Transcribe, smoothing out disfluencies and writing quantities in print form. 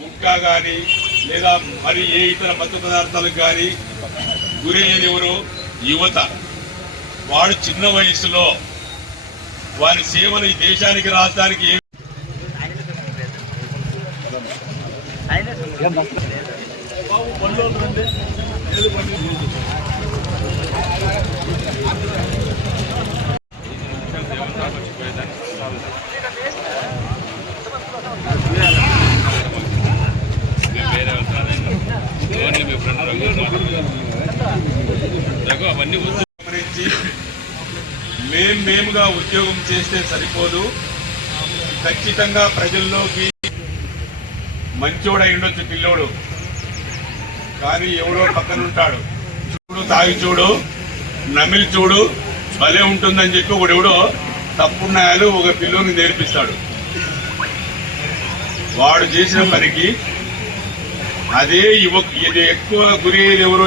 ముక్క కానీ లేదా మరి ఏ ఇతర మత్తు పదార్థాలకు కానీ గురయ్యేది ఎవరు? యువత. వాడు చిన్న వయసులో వారి సేవలు ఈ దేశానికి రాష్ట్రానికి అవన్నీ గమనించి మేముగా ఉద్యోగం చేస్తే సరిపోదు, ఖచ్చితంగా ప్రజల్లోకి మంచోడై ఉండొచ్చు పిల్లోడు, కానీ ఎవడో పక్కనుంటాడు, చూడు తాగి చూడు నమిలి చూడు భలే ఉంటుందని చెప్పి ఒకడెవడో తప్పున్నాయాలు ఒక పిల్లోని నేర్పిస్తాడు. వాడు చేసిన పనికి అదే ఎక్కువ గురయ్యేది ఎవరో